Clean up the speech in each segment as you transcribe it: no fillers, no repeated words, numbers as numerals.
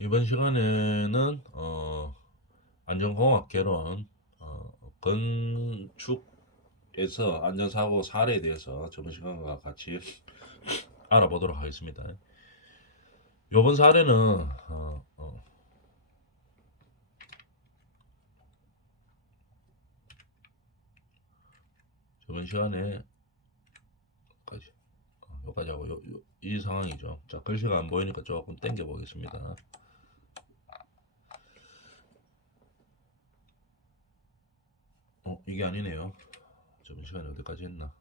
이번 시간에는 안전공학 개론 건축에서 안전사고 사례에 대해서 저번 시간과 같이 알아보도록 하겠습니다. 이번 사례는 저번 시간에 까지 여기까지 하고 이 상황이죠. 자, 글씨가 안 보이니까 조금 당겨 보겠습니다. 이게 아니네요. 저번 시간에 어디까지 했나?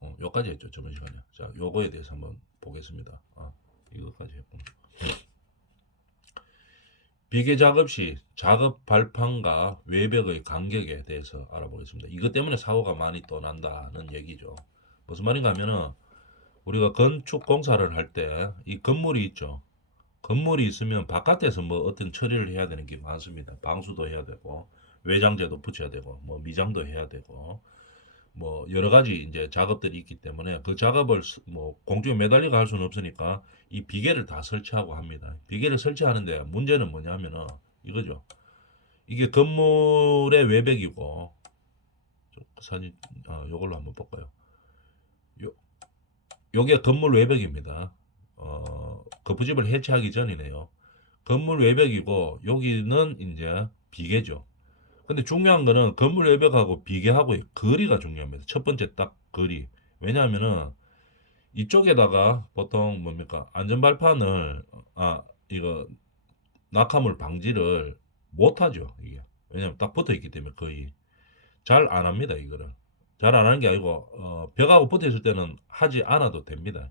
어, 여기까지 했죠. 저번 시간에. 자, 요거에 대해서 한번 보겠습니다. 이거까지 했고. 비계 작업 시 작업 발판과 외벽의 간격에 대해서 알아보겠습니다. 이것 때문에 사고가 많이 또 난다는 얘기죠. 무슨 말인가 하면은 우리가 건축 공사를 할 때 이 건물이 있죠. 건물이 있으면 바깥에서 뭐 어떤 처리를 해야 되는 게 많습니다. 방수도 해야 되고 외장재도 붙여야 되고 뭐 미장도 해야 되고 뭐 여러 가지 이제 작업들이 있기 때문에 그 작업을 뭐 공중에 매달리고 할 수는 없으니까 이 비계를 다 설치하고 합니다. 비계를 설치하는데 문제는 뭐냐면은 이거죠. 이게 건물의 외벽이고 사진 요걸로 한번 볼까요? 요 요게 건물 외벽입니다. 거푸집을 해체하기 전이네요. 건물 외벽이고 여기는 이제 비계죠. 근데 중요한 거는 건물 외벽하고 비계하고의 거리가 중요합니다. 첫 번째 딱 거리. 왜냐하면은 이쪽에다가 보통 뭡니까 안전발판을 이거 낙하물 방지를 못하죠 이게. 왜냐면 딱 붙어 있기 때문에 거의 잘 안 합니다 이거를. 잘 안 하는 게 아니고 벽하고 붙어 있을 때는 하지 않아도 됩니다.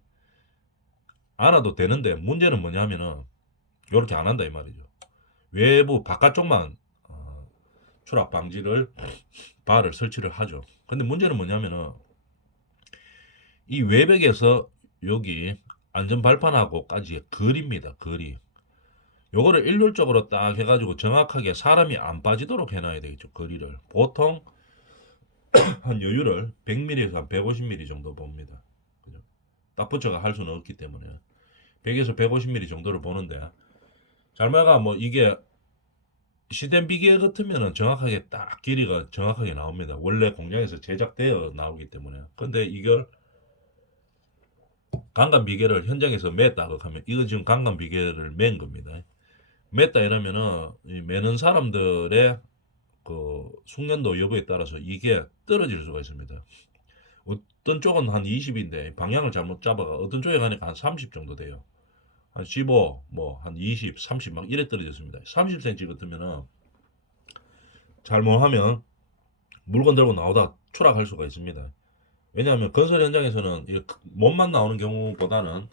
않아도 되는데 문제는 뭐냐면은 이렇게 안 한다 이 말이죠. 외부 바깥쪽만 추락 방지를 바를 설치를 하죠. 근데 문제는 뭐냐면은 이 외벽에서 여기 안전 발판하고까지의 거리입니다. 거리. 요거를 일률적으로 딱 해가지고 정확하게 사람이 안 빠지도록 해놔야 되겠죠. 거리를. 보통 한 여유를 100mm에서 한 150mm 정도 봅니다. 그죠? 딱 붙여가 할 수는 없기 때문에 100에서 150mm 정도를 보는데 잘말가 뭐 이게 시덴 비계 같으면은 정확하게 딱 길이가 정확하게 나옵니다. 원래 공장에서 제작되어 나오기 때문에. 근데 이걸 강간 비계를 현장에서 맸다 하면 이거 지금 강간 비계를 맨 겁니다. 맸다 이러면은 이 매는 사람들의 그 숙련도 여부에 따라서 이게 떨어질 수가 있습니다. 어떤 쪽은 한 20인데 방향을 잘못 잡아가 어떤 쪽에 가니까 한 30 정도 돼요. 한 15, 뭐 한 20, 30 막 이래 떨어졌습니다. 30cm 같으면은 잘못하면 물건 들고 나오다 추락할 수가 있습니다. 왜냐하면 건설 현장에서는 몸만 나오는 경우보다는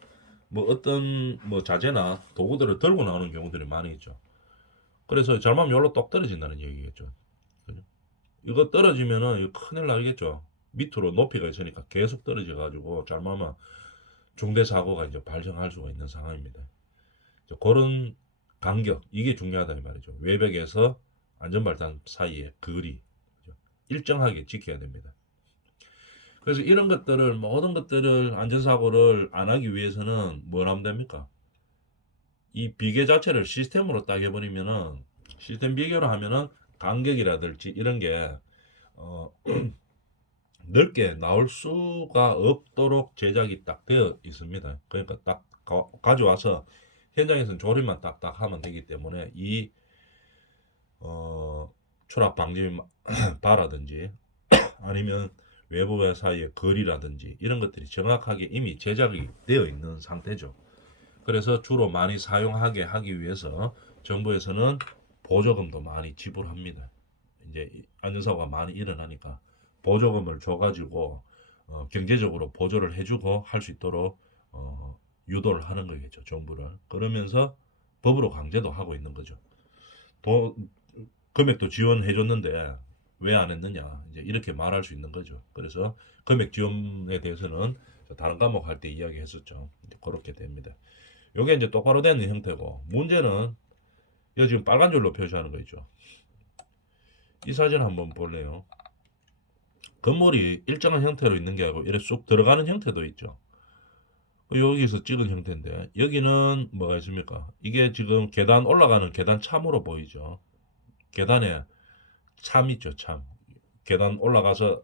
뭐 어떤 뭐 자재나 도구들을 들고 나오는 경우들이 많이 있죠. 그래서 잘못하면 여기로 똑 떨어진다는 얘기겠죠. 그죠? 이거 떨어지면은 이거 큰일 나겠죠. 밑으로 높이가 있으니까 계속 떨어져 가지고 잘못하면 중대 사고가 이제 발생할 수가 있는 상황입니다. 그런 간격 이게 중요하다 이 말이죠. 외벽에서 안전발단 사이의 거리 일정하게 지켜야 됩니다. 그래서 이런 것들을 모든 것들을 안전사고를 안 하기 위해서는 뭘 하면 됩니까? 이 비계 자체를 시스템으로 딱 해버리면은 시스템 비계로 하면은 간격이라든지 이런 게 어, 넓게 나올 수가 없도록 제작이 딱 되어 있습니다. 그러니까 딱 가져와서 현장에서는 조립만 딱딱 하면 되기 때문에 이 어, 추락 방지 바라든지 아니면 외부와 사이의 거리라든지 이런 것들이 정확하게 이미 제작이 되어 있는 상태죠. 그래서 주로 많이 사용하게 하기 위해서 정부에서는 보조금도 많이 지불합니다. 이제 안전사고가 많이 일어나니까 보조금을 줘가지고 경제적으로 보조를 해주고 할 수 있도록 유도를 하는 거겠죠, 정부를. 그러면서 법으로 강제도 하고 있는 거죠. 도, 금액도 지원해줬는데 왜 안 했느냐 이제 이렇게 말할 수 있는 거죠. 그래서 금액 지원에 대해서는 다른 과목 할 때 이야기했었죠. 이제 그렇게 됩니다. 이게 이제 똑바로 되는 형태고 문제는 이 지금 빨간 줄로 표시하는 거 있죠. 이 사진 한번 볼래요. 건물이 일정한 형태로 있는 게 아니고 이렇게 쑥 들어가는 형태도 있죠. 여기서 찍은 형태인데 여기는 뭐가 있습니까? 이게 지금 계단 올라가는 계단 참으로 보이죠. 계단에 참 있죠, 참. 계단 올라가서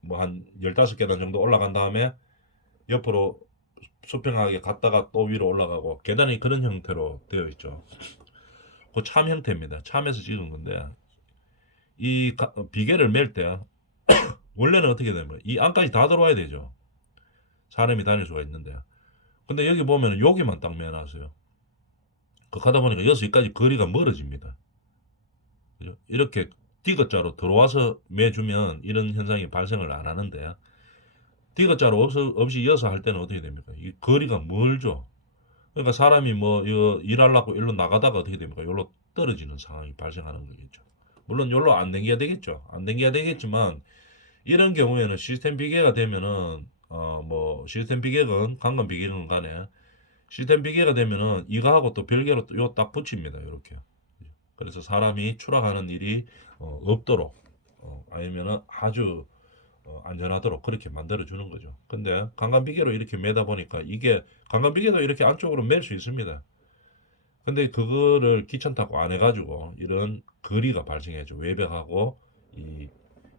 뭐 한 15계단 정도 올라간 다음에 옆으로 수평하게 갔다가 또 위로 올라가고 계단이 그런 형태로 되어 있죠. 그 참 형태입니다. 참에서 찍은 건데 이 비계를 맬 때 원래는 어떻게 되면 이 안까지 다 들어와야 되죠. 사람이 다닐 수가 있는데 근데 여기 보면 여기만 딱 매놨어요. 그렇게 하다 보니까 여기까지 거리가 멀어집니다. 그죠? 이렇게 디귿자로 들어와서 매주면 이런 현상이 발생을 안 하는데 디귿자로 없이 이어서 할 때는 어떻게 됩니까? 이 거리가 멀죠. 그러니까 사람이 뭐 이거 일하려고 일로 나가다가 어떻게 됩니까? 여기로 떨어지는 상황이 발생하는 거겠죠. 물론 여기로 안 댕겨야 되겠죠. 안 댕겨야 되겠지만 이런 경우에는 시스템 비계가 되면은 뭐 시스템 비계건 강간 비계건 간에 시스템 비계가 되면은 이거하고 또 별개로 요 딱 붙입니다. 이렇게. 그래서 사람이 추락하는 일이 없도록 아니면은 아주 안전하도록 그렇게 만들어 주는 거죠. 근데 강간비계로 이렇게 매다 보니까 이게 강간비계도 이렇게 안쪽으로 맬 수 있습니다. 근데 그거를 귀찮다고 안 해가지고 이런 거리가 발생해죠. 외벽하고 이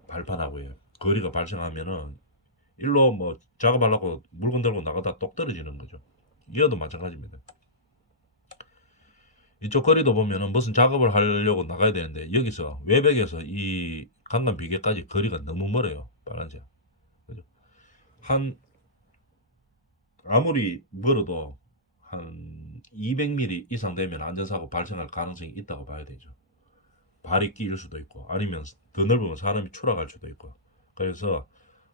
발판하고요. 거리가 발생하면은 일로 뭐 작업하려고 물건 들고 나가다 똑 떨어지는 거죠. 이어도 마찬가지입니다. 이쪽 거리도 보면은 무슨 작업을 하려고 나가야 되는데 여기서 외벽에서 이 강간 비계까지 거리가 너무 멀어요. 빨간색. 그죠? 한 아무리 멀어도 한 200mm 이상 되면 안전사고 발생할 가능성이 있다고 봐야 되죠. 발이 끼일 수도 있고 아니면 더 넓으면 사람이 추락할 수도 있고 그래서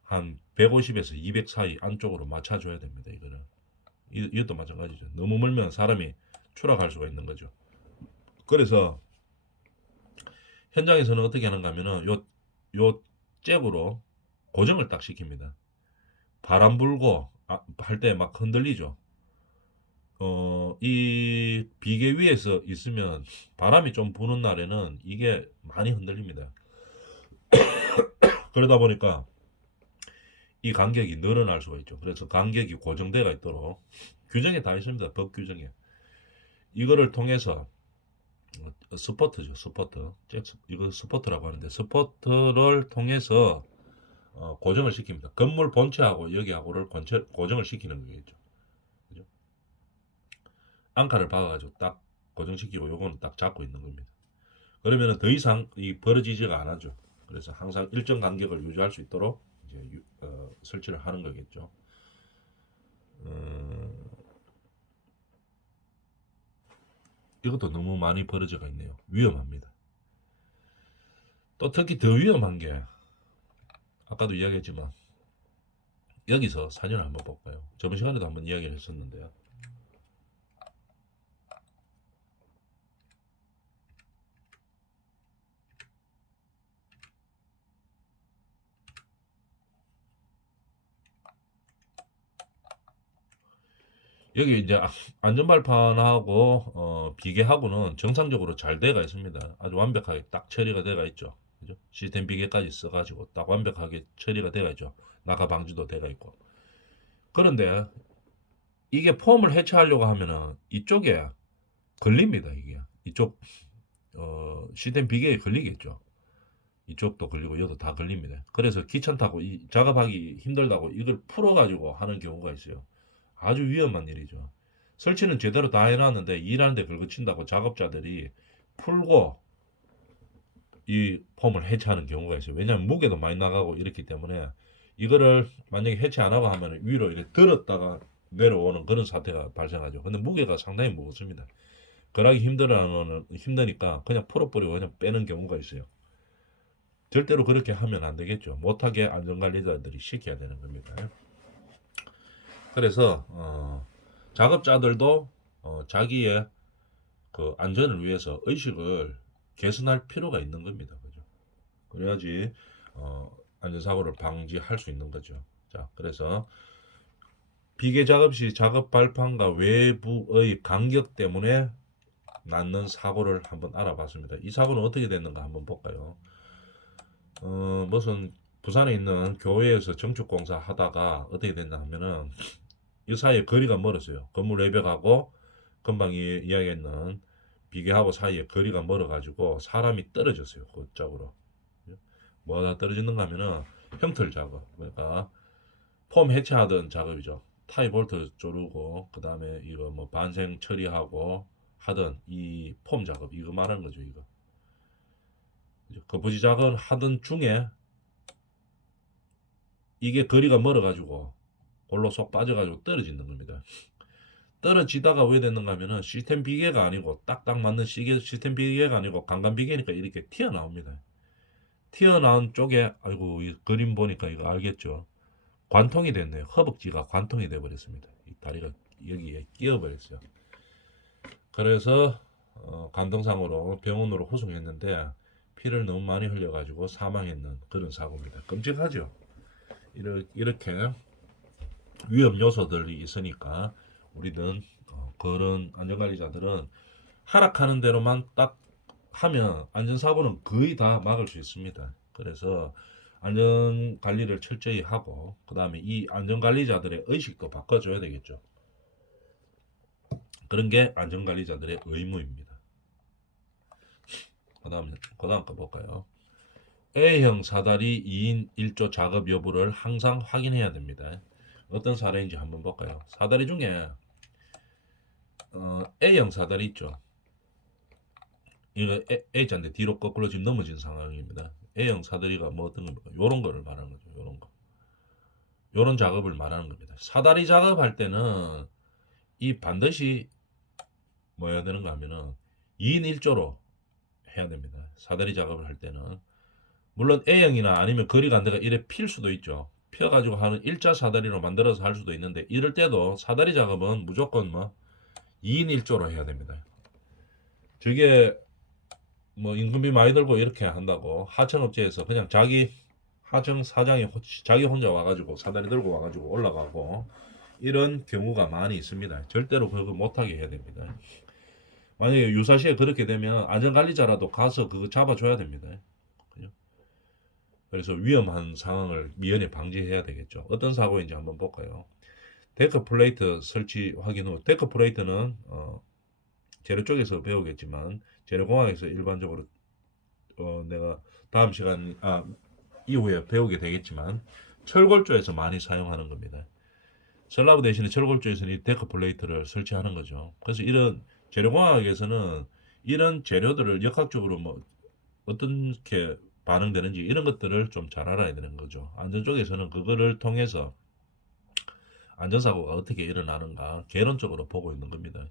한 150에서 200 사이 안쪽으로 맞춰줘야 됩니다. 이거는 이것도 마찬가지죠. 너무 멀면 사람이 추락할 수가 있는 거죠. 그래서 현장에서는 어떻게 하는가 하면은 요 잭으로 고정을 딱 시킵니다. 바람 불고 할 때 막 흔들리죠. 이 비계 위에서 있으면 바람이 좀 부는 날에는 이게 많이 흔들립니다. 그러다 보니까 이 간격이 늘어날 수가 있죠. 그래서 간격이 고정되어 있도록 규정에 다 있습니다. 법 규정에. 이거를 통해서 스포트죠. 스포트. 이거 스포트라고 하는데 스포트를 통해서 고정을 시킵니다. 건물 본체하고 여기하고를 고정을 시키는 거겠죠. 그죠? 앙카를 박아가지고 딱 고정시키고 요거는 딱 잡고 있는 겁니다. 그러면은 더 이상 이 벌어지지가 않아죠. 그래서 항상 일정 간격을 유지할 수 있도록 이제 설치를 하는 거겠죠. 이것도 너무 많이 벌어져가 있네요. 위험합니다. 또 특히 더 위험한 게 아까도 이야기했지만 여기서 사진을 한번 볼까요? 저번 시간에도 한번 이야기를 했었는데요. 여기 이제 안전발판하고 비계하고는 정상적으로 잘 돼가 있습니다. 아주 완벽하게 딱 처리가 돼가 있죠. 그죠? 시스템 비계까지 써가지고 딱 완벽하게 처리가 돼가 있죠. 낙하 방지도 돼가 있고. 그런데 이게 폼을 해체하려고 하면은 이쪽에 걸립니다. 이게 이쪽 시스템 비계에 걸리겠죠. 이쪽도 걸리고 여도 다 걸립니다. 그래서 귀찮다고 이 작업하기 힘들다고 이걸 풀어가지고 하는 경우가 있어요. 아주 위험한 일이죠. 설치는 제대로 다 해놨는데 일하는데 긁어친다고 작업자들이 풀고 이 폼을 해체하는 경우가 있어요. 왜냐하면 무게도 많이 나가고 이렇기 때문에 이거를 만약에 해체 안 하고 하면 위로 이렇게 들었다가 내려오는 그런 사태가 발생하죠. 근데 무게가 상당히 무겁습니다. 그러기 힘드니까 그냥 풀어버리고 그냥 빼는 경우가 있어요. 절대로 그렇게 하면 안 되겠죠. 못하게 안전관리자들이 시켜야 되는 겁니다. 그래서 작업자들도 자기의 그 안전을 위해서 의식을 개선할 필요가 있는 겁니다. 그죠? 그래야지 안전사고를 방지할 수 있는 거죠. 자, 그래서 비계 작업 시 작업 발판과 외부의 간격 때문에 낳는 사고를 한번 알아봤습니다. 이 사고는 어떻게 됐는가 한번 볼까요? 무슨 부산에 있는 교회에서 정축공사 하다가 어떻게 됐나 하면은 이 사이에 거리가 멀었어요. 건물 외벽하고 금방 이야기했는 비계하고 사이에 거리가 멀어가지고 사람이 떨어졌어요. 그쪽으로. 뭐가 떨어지는가 하면은 형틀 작업. 그러니까 폼 해체하던 작업이죠. 타이 볼트 조르고 그 다음에 이거 뭐 반생 처리하고 하던 이 폼 작업 이거 말하는 거죠. 이거 거부지 작업 하던 중에 이게 거리가 멀어가지고 골로 쏙 빠져가지고 떨어지는 겁니다. 떨어지다가 왜 됐는가 하면은 시스템 비계가 아니고 딱딱 맞는 시스템 비계가 아니고 강간 비계니까 이렇게 튀어나옵니다. 튀어나온 쪽에 아이고 이 그림 보니까 이거 알겠죠. 관통이 됐네요. 허벅지가 관통이 돼 버렸습니다. 이 다리가 여기에 끼어 버렸어요. 그래서 간통상으로 병원으로 후송했는데 피를 너무 많이 흘려가지고 사망했는 그런 사고입니다. 끔찍하죠. 이렇게 위험 요소들이 있으니까 우리는 그런 안전관리자들은 하락하는 대로만 딱 하면 안전사고는 거의 다 막을 수 있습니다. 그래서 안전관리를 철저히 하고 그 다음에 이 안전관리자들의 의식도 바꿔줘야 되겠죠. 그런 게 안전관리자들의 의무입니다. 그 다음 거 볼까요? A형 사다리 2인 1조 작업 여부를 항상 확인해야 됩니다. 어떤 사례인지 한번 볼까요? 사다리 중에 A형 사다리 있죠. 이거 A자인데 뒤로 거꾸로 지금 넘어진 상황입니다. A형 사다리가 뭐 어떤 겁니까? 요런 거를 말하는 거죠. 요런 거. 요런 작업을 말하는 겁니다. 사다리 작업할 때는 이 반드시 뭐 해야 되는가 하면은 2인 1조로 해야 됩니다. 사다리 작업을 할 때는 물론 A형이나 아니면 거리가 안 돼가 이래 필 수도 있죠. 펴가지고 하는 일자 사다리로 만들어서 할 수도 있는데 이럴 때도 사다리 작업은 무조건 뭐 2인 1조로 해야 됩니다. 저게 뭐 임금비 많이 들고 이렇게 한다고 하청업체에서 그냥 자기 하청 사장이 자기 혼자 와가지고 사다리 들고 와가지고 올라가고 이런 경우가 많이 있습니다. 절대로 그거 못하게 해야 됩니다. 만약에 유사시에 그렇게 되면 안전관리자라도 가서 그거 잡아줘야 됩니다. 그죠? 그래서 위험한 상황을 미연에 방지해야 되겠죠. 어떤 사고인지 한번 볼까요? 데크 플레이트 설치 확인 후 데크 플레이트는 재료 쪽에서 배우겠지만 재료공학에서 일반적으로 내가 다음 시간 이후에 배우게 되겠지만 철골조에서 많이 사용하는 겁니다. 슬라브 대신에 철골조에서는 이 데크 플레이트를 설치하는 거죠. 그래서 이런 재료공학에서는 이런 재료들을 역학적으로 뭐 어떻게 반응되는지 이런 것들을 좀 잘 알아야 되는 거죠. 안전 쪽에서는 그거를 통해서 안전사고가 어떻게 일어나는가 개론적으로 보고 있는 겁니다.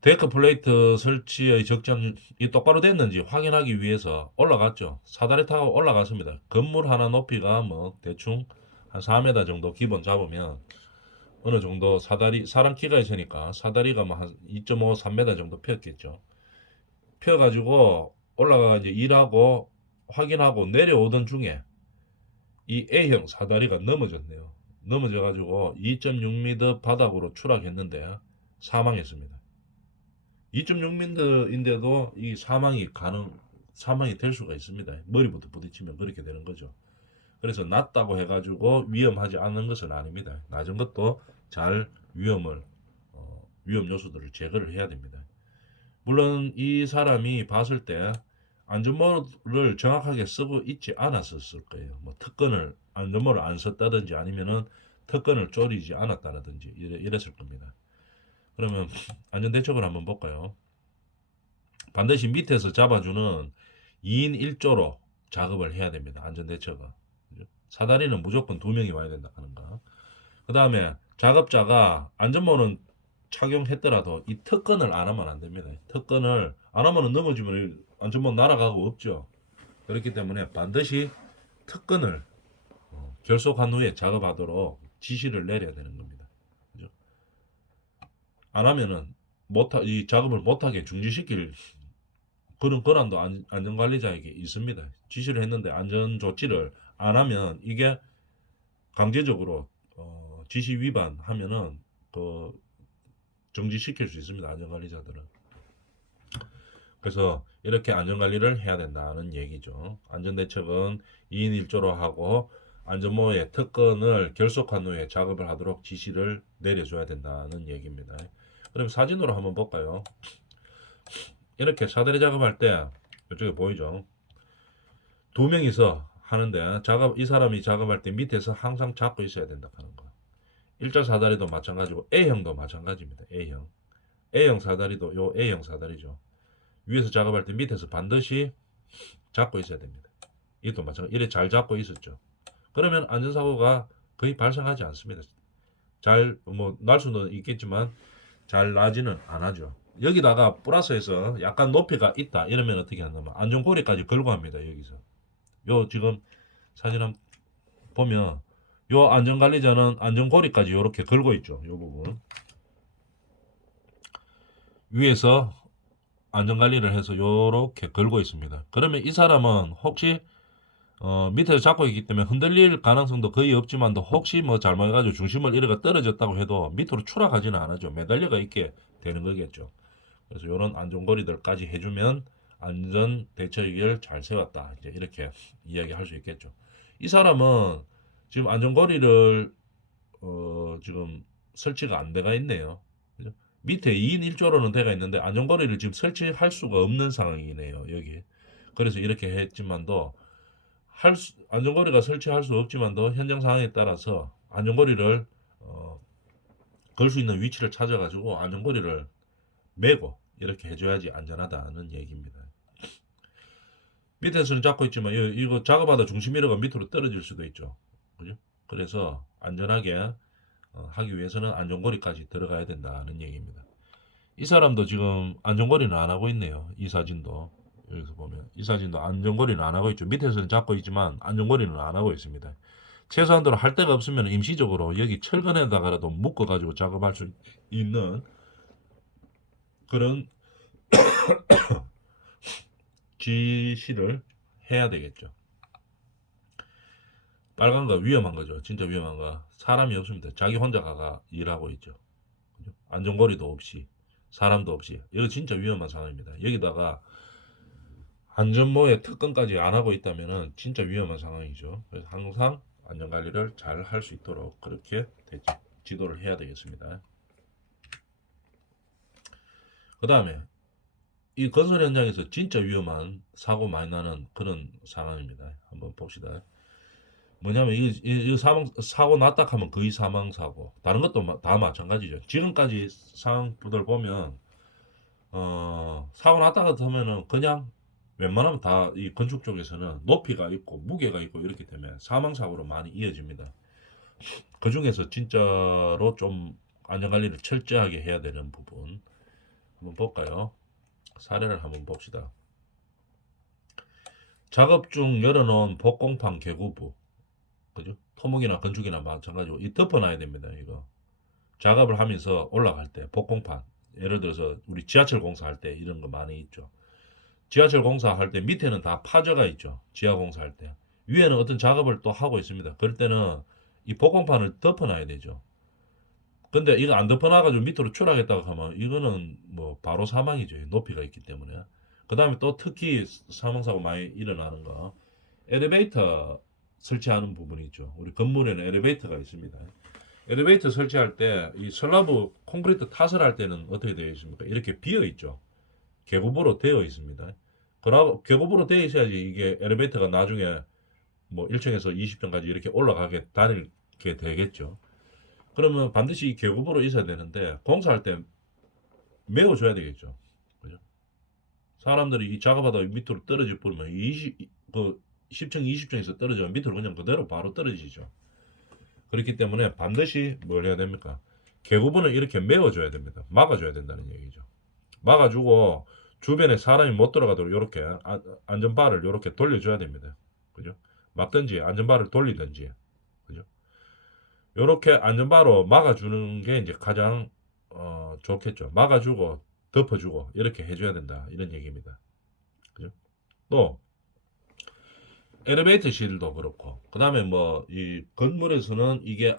데크 플레이트 설치의 적정이 똑바로 됐는지 확인하기 위해서 올라갔죠. 사다리 타고 올라갔습니다. 건물 하나 높이가 뭐 대충 한 4m 정도 기본 잡으면 어느 정도 사다리 사람 키가 있으니까 사다리가 뭐 한 2.5, 3m 정도 폈겠죠. 펴가지고 올라가 이제 일하고 확인하고 내려오던 중에 이 A형 사다리가 넘어졌네요. 넘어져가지고 2.6m 바닥으로 추락했는데 사망했습니다. 2.6m인데도 이 사망이 될 수가 있습니다. 머리부터 부딪히면 그렇게 되는 거죠. 그래서 낮다고 해가지고 위험하지 않은 것은 아닙니다. 낮은 것도 잘 위험 요소들을 제거를 해야 됩니다. 물론 이 사람이 봤을 때 안전모를 정확하게 쓰고 있지 않았을 거예요. 뭐 안전모를 안 썼다든지 아니면은 특권을 쪼리지 않았다든지 이랬을 겁니다. 그러면 안전대책을 한번 볼까요? 반드시 밑에서 잡아주는 2인 1조로 작업을 해야 됩니다. 안전대책은. 사다리는 무조건 2명이 와야 된다 하는 거. 그 다음에 작업자가 안전모는 착용했더라도 이 특권을 안 하면 안 됩니다. 특권을 안 하면 넘어지면 안전모 날아가고 없죠. 그렇기 때문에 반드시 특권을 결속한 후에 작업하도록 지시를 내려야 되는 겁니다. 그죠? 안 하면은 이 작업을 못하게 중지시킬 그런 권한도 안전관리자에게 있습니다. 지시를 했는데 안전 조치를 안 하면 이게 강제적으로 지시 위반하면은 정지시킬 수 있습니다. 안전관리자들은. 그래서 이렇게 안전관리를 해야 된다는 얘기죠. 안전대책은 2인 1조로 하고 안전모의 특권을 결속한 후에 작업을 하도록 지시를 내려줘야 된다는 얘기입니다. 그럼 사진으로 한번 볼까요? 이렇게 사다리 작업할 때 이쪽에 보이죠? 두 명이서 하는데 이 사람이 작업할 때 밑에서 항상 잡고 있어야 된다 하는 거. 일자 사다리도 마찬가지고 A형도 마찬가지입니다. A형 사다리도 요 A형 사다리죠. 위에서 작업할 때 밑에서 반드시 잡고 있어야 됩니다. 이것도 마찬가지. 이래 잘 잡고 있었죠. 그러면 안전사고가 거의 발생하지 않습니다. 날 수는 있겠지만 잘 나지는 않아죠. 여기다가 플러스해서 약간 높이가 있다 이러면 어떻게 한다면 안전고리까지 걸고 합니다. 여기서 요 지금 사진 한번 보면 요 안전관리자는 안전고리까지 이렇게 걸고 있죠. 요 부분 위에서 안전관리를 해서 이렇게 걸고 있습니다. 그러면 이 사람은 혹시 밑에서 잡고 있기 때문에 흔들릴 가능성도 거의 없지만도 혹시 뭐 잘못해가지고 중심을 잃어가 떨어졌다고 해도 밑으로 추락하지는 않아죠. 매달려가 있게 되는 거겠죠. 그래서 이런 안전고리들까지 해주면 안전 대처기를 잘 세웠다. 이제 이렇게 이야기할 수 있겠죠. 이 사람은 지금 안전고리를 지금 설치가 안 돼가 있네요. 그죠? 밑에 2인 1조로는 돼가 있는데 안전거리를 지금 설치할 수가 없는 상황이네요. 여기. 그래서 이렇게 했지만도 안전거리가 설치할 수 없지만도 현장 상황에 따라서 안전거리를 걸 수 있는 위치를 찾아가지고 안전거리를 메고 이렇게 해줘야지 안전하다는 얘기입니다. 밑에서는 잡고 있지만 이거 작업하다 중심이라가 밑으로 떨어질 수도 있죠. 그죠? 그래서 안전하게 하기 위해서는 안전거리까지 들어가야 된다는 얘기입니다. 이 사람도 지금 안전거리는 안 하고 있네요. 이 사진도 여기서 보면 이 사진도 안전거리는 안 하고 있죠. 밑에서는 잡고 있지만 안전거리는 안 하고 있습니다. 최소한도로 할 데가 없으면 임시적으로 여기 철근에다가라도 묶어가지고 작업할 수 있는 그런 지시를 해야 되겠죠. 빨간 거 위험한 거죠. 진짜 위험한 거. 사람이 없습니다. 자기 혼자 가가 일하고 있죠. 안전거리도 없이 사람도 없이 이거 진짜 위험한 상황입니다. 여기다가 안전모의 특권까지 안 하고 있다면 진짜 위험한 상황이죠. 그래서 항상 안전관리를 잘 할 수 있도록 그렇게 지도를 해야 되겠습니다. 그 다음에 이 건설 현장에서 진짜 위험한 사고 많이 나는 그런 상황입니다. 한번 봅시다. 뭐냐면 이 사고 났다 하면 거의 사망 사고. 다른 것도 다 마찬가지죠. 지금까지 상황들 보면 사고 났다 하면은 그냥 웬만하면 다 이 건축 쪽에서는 높이가 있고 무게가 있고 이렇기 때문에 사망 사고로 많이 이어집니다. 그 중에서 진짜로 좀 안전관리를 철저하게 해야 되는 부분 한번 볼까요? 사례를 한번 봅시다. 작업 중 열어놓은 복공판 개구부, 그죠? 토목이나 건축이나 마찬가지고 이 덮어놔야 됩니다. 이거 작업을 하면서 올라갈 때 복공판, 예를 들어서 우리 지하철 공사할 때 이런 거 많이 있죠. 지하철 공사할 때 밑에는 다 파져가 있죠. 지하 공사할 때 위에는 어떤 작업을 또 하고 있습니다. 그럴 때는 이 복공판을 덮어놔야 되죠. 근데 이거 안 덮어놔가지고 밑으로 추락했다고 하면 이거는 뭐 바로 사망이죠. 높이가 있기 때문에. 그 다음에 또 특히 사망사고 많이 일어나는 거 엘리베이터 설치하는 부분이 있죠. 우리 건물에는 엘리베이터가 있습니다. 엘리베이터 설치할 때 이 슬라브 콘크리트 탓을 할 때는 어떻게 되어 있습니까? 이렇게 비어 있죠. 계급으로 되어 있습니다. 그러고 계급으로 되어 있어야지 이게 엘리베이터가 나중에 뭐 1층에서 20층까지 이렇게 올라가게 다니게 되겠죠. 그러면 반드시 계급으로 있어야 되는데 공사할 때 메워줘야 되겠죠. 그죠? 사람들이 이 작업하다 밑으로 떨어질 뻔하면 10층, 20층에서 떨어지면 밑으로 그냥 그대로 바로 떨어지죠. 그렇기 때문에 반드시 뭘 해야 됩니까? 계급은 이렇게 메워줘야 됩니다. 막아줘야 된다는 얘기죠. 막아주고 주변에 사람이 못 들어가도록 이렇게 안전바를 이렇게 돌려줘야 됩니다. 그죠? 막든지 안전바를 돌리든지, 그죠? 이렇게 안전바로 막아주는 게 이제 가장 좋겠죠. 막아주고 덮어주고 이렇게 해줘야 된다 이런 얘기입니다. 그죠? 또 엘리베이터실도 그렇고 그 다음에 뭐 이 건물에서는 이게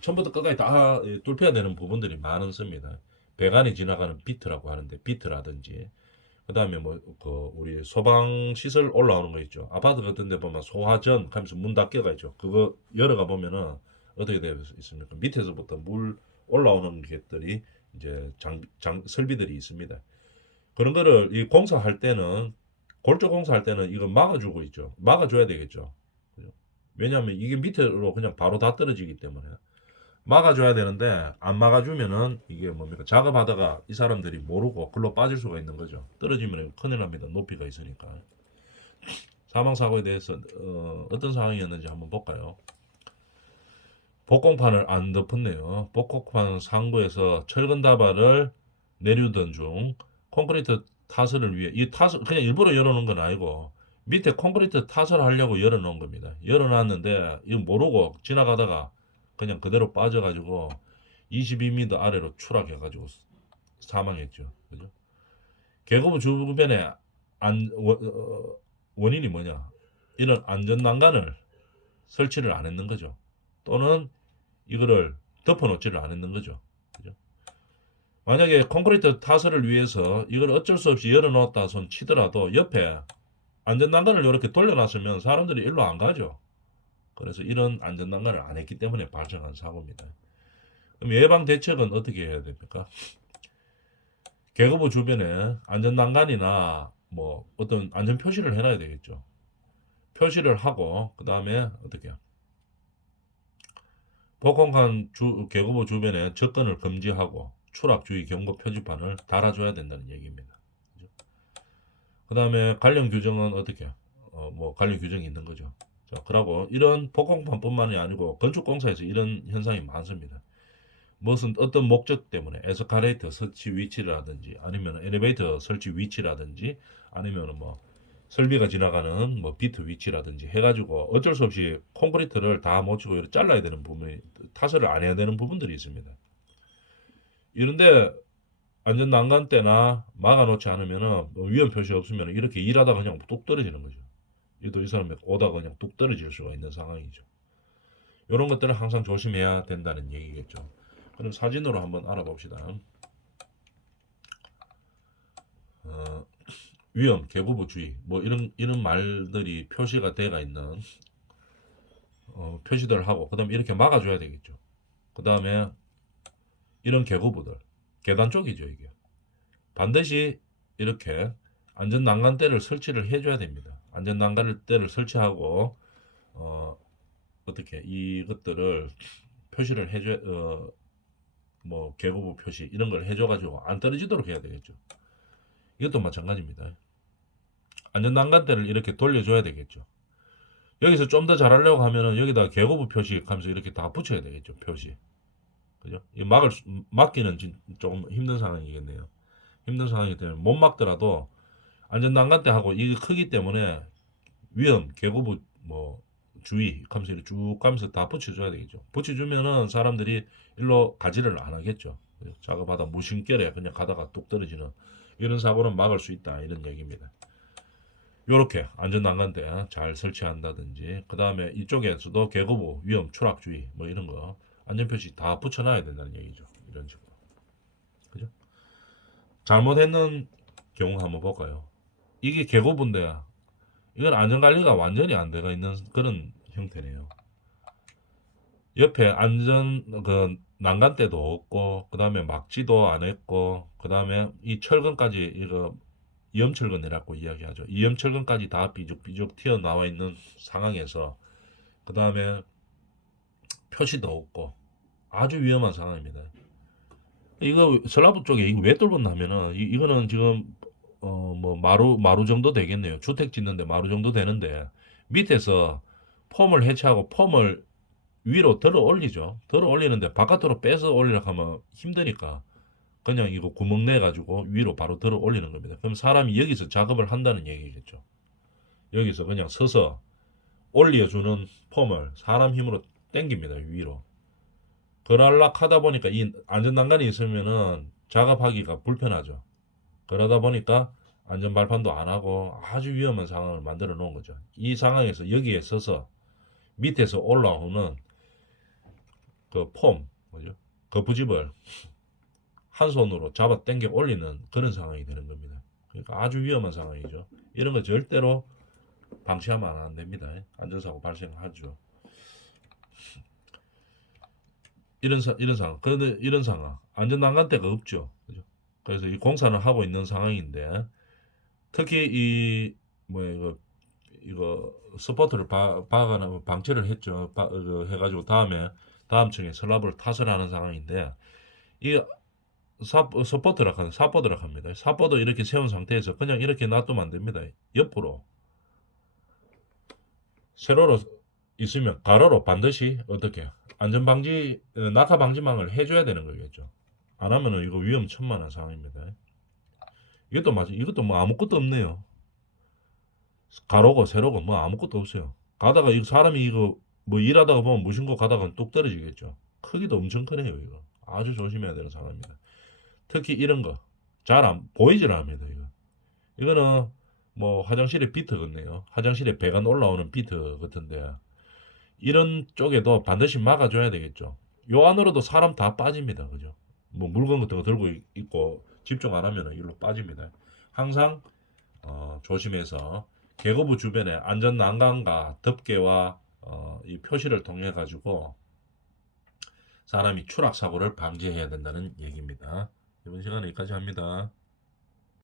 처음부터 끝까지 다 뚫혀야 되는 부분들이 많습니다. 배관이 지나가는 비트라고 하는데 비트라든지 그다음에 뭐 그 우리 소방 시설 올라오는 거 있죠. 아파트 같은 데 보면 소화전 하면서 문 닫혀가 있죠. 그거 열어가 보면은 어떻게 되어 있습니까? 밑에서부터 물 올라오는 것들이 이제 설비들이 있습니다. 그런 거를 이 공사할 때는 골조 공사할 때는 이거 막아주고 있죠. 막아줘야 되겠죠. 그죠? 왜냐하면 이게 밑으로 그냥 바로 다 떨어지기 때문에 막아줘야 되는데 안 막아주면은 이게 뭡니까? 작업하다가 이 사람들이 모르고 글로 빠질 수가 있는 거죠. 떨어지면 큰일 납니다. 높이가 있으니까. 사망 사고에 대해서 어떤 상황이었는지 한번 볼까요? 복공판을 안 덮었네요. 복공판 상부에서 철근 다발을 내려던 중 콘크리트 타설을 위해 이 타설 그냥 일부러 열어놓은 건 아니고 밑에 콘크리트 타설 하려고 열어놓은 겁니다. 열어놨는데 이거 모르고 지나가다가 그냥 그대로 빠져가지고 22m 아래로 추락해가지고 사망했죠. 그죠? 계곡 주변에 원인이 뭐냐? 이런 안전 난간을 설치를 안 했는 거죠. 또는 이거를 덮어놓지를 않았는 거죠. 그죠? 만약에 콘크리트 타설을 위해서 이걸 어쩔 수 없이 열어놓았다 손 치더라도 옆에 안전난간을 이렇게 돌려놨으면 사람들이 일로 안 가죠. 그래서 이런 안전난간을 안 했기 때문에 발생한 사고입니다. 그럼 예방 대책은 어떻게 해야 됩니까? 계급부 주변에 안전난간이나 뭐 어떤 안전 표시를 해놔야 되겠죠. 표시를 하고 그 다음에 어떻게 복공간 계급부 주변에 접근을 금지하고 추락주의 경고 표지판을 달아줘야 된다는 얘기입니다. 그 다음에 관련 규정은 어떻게? 뭐 관련 규정이 있는 거죠. 자, 그러고 이런 복공판뿐만이 아니고 건축공사에서 이런 현상이 많습니다. 무슨 어떤 목적 때문에 에스카레이터 설치 위치라든지 아니면 엘리베이터 설치 위치라든지 아니면 뭐 설비가 지나가는 뭐 비트 위치라든지 해가지고 어쩔 수 없이 콘크리트를 다 못 치고 이렇게 잘라야 되는 부분이 타설을 안 해야 되는 부분들이 있습니다. 이런데 안전 난간 때나 막아놓지 않으면은 뭐 위험 표시 없으면 이렇게 일하다 그냥 뚝 떨어지는 거죠. 이도 이 사람이 오다가 그냥 뚝 떨어질 수가 있는 상황이죠. 이런 것들은 항상 조심해야 된다는 얘기겠죠. 그럼 사진으로 한번 알아봅시다. 어, 위험, 개구부주의, 뭐 이런 말들이 표시가 되어 있는 표시들을 하고, 그다음에 이렇게 막아줘야 되겠죠. 그다음에 이런 개구부들, 계단 쪽이죠 이게. 반드시 이렇게 안전 난간대를 설치를 해줘야 됩니다. 안전 난간대를 설치하고 어떻게 이것들을 표시를 해줘 뭐 계곡부 표시 이런 걸 해줘가지고 안 떨어지도록 해야 되겠죠. 이것도 마찬가지입니다. 안전 난간대를 이렇게 돌려줘야 되겠죠. 여기서 좀 더 잘하려고 하면은 여기다 계곡부 표시 하면서 이렇게 다 붙여야 되겠죠. 표시. 그죠? 이 막기는 조금 힘든 상황이겠네요. 힘든 상황이기 때문에 못 막더라도 안전 난간대하고 이게 크기 때문에 위험, 계곡부 뭐 주의 하면서 이렇게 쭉 가면서 다 붙여줘야 되겠죠. 붙여주면은 사람들이 일로 가지를 안 하겠죠. 작업하다 무심결에 그냥 가다가 뚝 떨어지는 이런 사고는 막을 수 있다 이런 얘기입니다. 이렇게 안전 난간대 잘 설치한다든지 그 다음에 이쪽에서도 계곡부 위험 추락주의 뭐 이런 거 안전표시 다 붙여놔야 된다는 얘기죠. 이런 식으로. 그죠? 잘못했는 경우 한번 볼까요? 이게 계곡부인데 이건 안전관리가 완전히 안 되어 있는 그런 형태네요. 옆에 안전 그 난간대도 없고 그 다음에 막지도 안 했고 그 다음에 이 철근까지 이거 이염철근이라고 이야기하죠. 이염철근까지 다 삐죽삐죽 튀어나와 있는 상황에서 그 다음에 표시도 없고 아주 위험한 상황입니다. 이거 전라북 쪽에 이거 왜 뚫었냐면은 이거는 지금 뭐 마루 정도 되겠네요. 주택 짓는데 마루 정도 되는데 밑에서 폼을 해체하고 폼을 위로 들어 올리죠. 들어 올리는데 바깥으로 빼서 올리려고 하면 힘드니까 그냥 이거 구멍 내 가지고 위로 바로 들어 올리는 겁니다. 그럼 사람이 여기서 작업을 한다는 얘기겠죠. 여기서 그냥 서서 올려주는 폼을 사람 힘으로 당깁니다. 위로. 그럴락 하다 보니까 이 안전난간이 있으면은 작업하기가 불편하죠. 그러다 보니까 안전발판도 안 하고 아주 위험한 상황을 만들어 놓은 거죠. 이 상황에서 여기에 서서 밑에서 올라오는 그 뭐죠? 거푸집을 한 손으로 잡아 당겨 올리는 그런 상황이 되는 겁니다. 그러니까 아주 위험한 상황이죠. 이런 거 절대로 방치하면 안 됩니다. 안전사고 발생하죠. 이런 상황. 그런데 이런 상황. 안전난간대가 없죠. 그죠? 그래서 이 공사는 하고 있는 상황인데 특히 이거 스포트를 박아는 방치를 했죠. 해가지고 다음 층에 슬랍을 타설하는 상황인데 이 서포트라 하는 사포드라 합니다. 사포드 이렇게 세운 상태에서 그냥 이렇게 놔두면 안 됩니다. 옆으로 세로로 있으면 가로로 반드시 어떻게 안전방지 낙하방지망을 해줘야 되는 거겠죠. 안 하면은 이거 위험천만한 상황입니다. 이것도 맞아. 이것도 뭐 아무것도 없네요. 가로고 세로고 뭐 아무것도 없어요. 가다가 이 사람이 이거 뭐 일하다가 보면 무심코 가다가 뚝 떨어지겠죠. 크기도 엄청 크네요. 이거 아주 조심해야 되는 상황입니다. 특히 이런 거 잘 안 보이질 않습니다. 이거는 뭐 화장실에 비트 같네요. 화장실에 배관 올라오는 비트 같은데 이런 쪽에도 반드시 막아줘야 되겠죠. 요 안으로도 사람 다 빠집니다. 그죠? 뭐 물건 같은 거 들고 있고 집중 안 하면 일로 빠집니다. 항상 조심해서 계거부 주변에 안전 난간과 덮개와 이 표시를 통해 가지고 사람이 추락 사고를 방지해야 된다는 얘기입니다. 이번 시간에 여기까지 합니다.